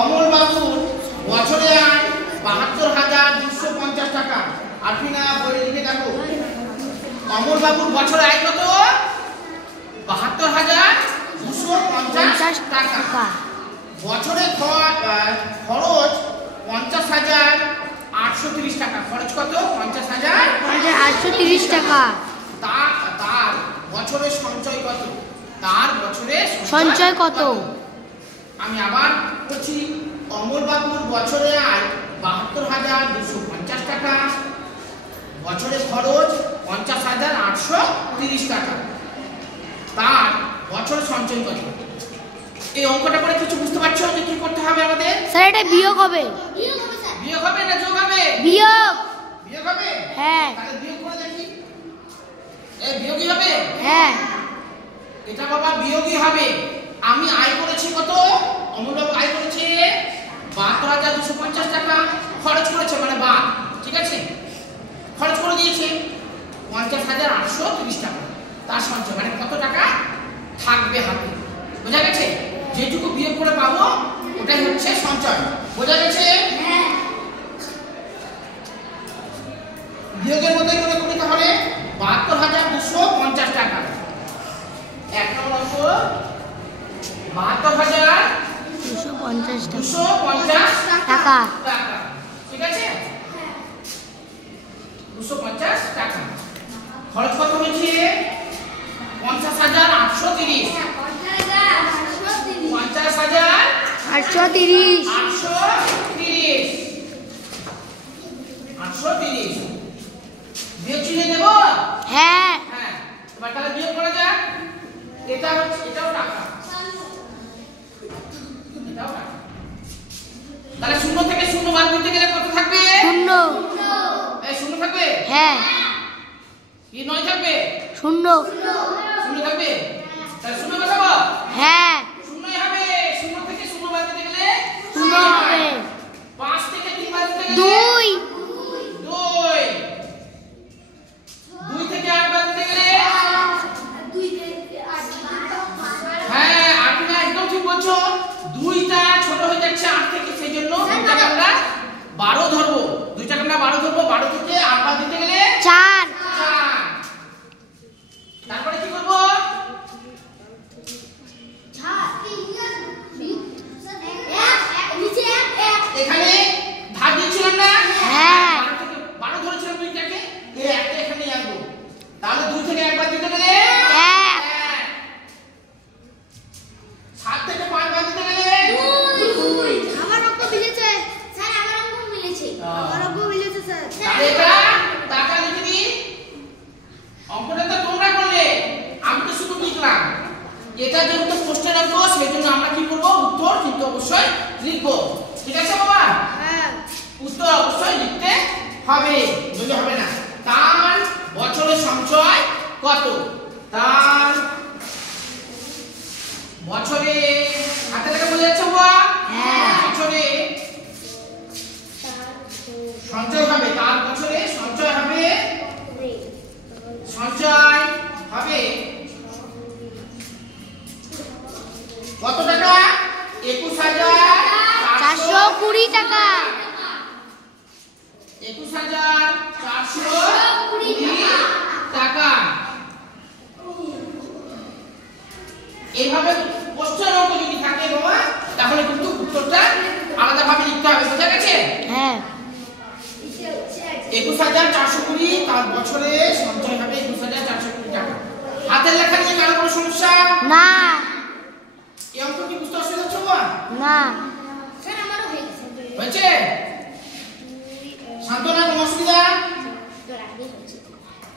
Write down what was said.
অমল বাবুর বছরে আয় ৭২,২৫০ টাকা। আরফিনা বই লিখে দেখো, অমল বাবুর বছরে আয় কত? ৭২,২৫০ টাকা। বছরে খরচ ৫০,৮৩০ টাকা। খরচ কত? ৫০,৮৩০ টাকা। তার বছরে সঞ্চয় কত? তার বছরে সঞ্চয় কত? আমি আবার বলছি, অমল বাবুর বছরে আয় ৭২,২৫০ টাকা। বছরে খরচ ৫০,৮৩০ টাকা। তার বছরে সঞ্চয় কত? এই অঙ্কটা পরে কিছু বুঝতে পারছো যে কি করতে হবে আমাদের? স্যার এটা বিয়োগ হবে। বিয়োগ হবে না যোগ হবে? বিয়োগ। বিয়োগ হবে? হ্যাঁ। তাহলে বিয়োগ করে দেখি। এই বিয়োগই হবে? হ্যাঁ। এটা বাবা বিয়োগই হবে। আমি আয় করেছি কত? অমল বাবু আয় করেছে ৭২,২৫০ টাকা। খরচ করেছে মানে বাদ, ঠিক আছে? খরচ করে দিয়েছে ৫০,৮৩০ টাকা। তার সঞ্চয় মানে কত টাকা থাকবে হাতে, বোঝা গেছে? যেটুকু বিয়োগ করে পাবো ওটাই হচ্ছে সঞ্চয়, বোঝা গেছে? হ্যাঁ। বিয়োগের মধ্যে করে করি তাহলে ৭২,২৫০ টাকা। এক নম্বর অঙ্ক ৭২,২৫০ টাকা, ঠিক আছে? ২৫০ টাকা। খরচ কত হয়েছে? ৫০,৮৩০। ৫০,৮৩০। ৮৩০ বিয়োগ চিহ্ন দেব? হ্যাঁ। হ্যাঁ, এবার তাহলে বিয়োগ করা যাক। এটা হচ্ছে, এটাও টাকা, এটাও টাকা। তাহলে শূন্য থেকে শূন্য বাদ দিতে গেলে কত থাকবে? শূন্য। এই শূন্য থাকবে? হ্যাঁ। কি নয় থাকবে? শূন্য। শূন্য থাকবে। তাহলে শূন্য বসাবো? হ্যাঁ। শূন্যই হবে। শূন্য থেকে শূন্য বাদ দিতে গেলে শূন্য হবে। ৫ থেকে ৩ বাদ দিতে গেলে ২। ২ থেকে ৮ বাদ দিতে গেলে হ্যাঁ, ৮ না, একদম ঠিক বলছো। ২টা ছোট হয়ে যাচ্ছে ৮ থেকে, সেই জন্য ২টাকে আমরা ১২ ধরবো। ২টাকে আমরা ১২ ধরবো। ১২ থেকে ৮ বাদ দিতে গেলে ৪। তারপরে কি করব? এখানে ভাগ দিয়েছিলাম না? হ্যাঁ। ১২ ধরেছিলাম ২টাকে, এই একটা এখানে আনবো। তাহলে ২ থেকে ১ বাদ দিতে গেলে ১। ৭ থেকে ৫ বাদ দিতে গেলে ২। আমার অঙ্ক মিলেছে স্যার, আমার অঙ্ক মিলেছে। আমার অঙ্ক মিলেছে স্যার। তাহলে এটা টাকা লিখে দিই। অঙ্কটা তো তোমরা করলে, আমি তো শুধু লিখলাম। এটা যেহেতু কোশ্চেন অঙ্ক, সেজন্য আমরা কি করব? উত্তর কিন্তু অবশ্যই লিখবো, ঠিক আছে বাবা? হ্যাঁ। উত্তর অবশ্যই লিখতে হবে, নইলে হবে না। তার বছরে সঞ্চয় কত? তার বছরে, হাতে লেখা বোঝা যাচ্ছে বাবা? হ্যাঁ। বছরে সঞ্চয় হবে, তার বছরে সঞ্চয় হবে, সঞ্চয় হবে কত টাকা? ২১,৪২০ টাকা। ২১,৪২০ টাকা। এইভাবে কোশ্চেন অঙ্ক যদি থাকে বাবা, তাহলে কিন্তু উত্তরটা আলাদাভাবে লিখতে হবে, বোঝা গেছে? হ্যাঁ। ২১,৪২০, তার বছরে সঞ্চয় হবে ২১,৪২০ টাকা। হাতের লেখা নিয়ে কারো কোনো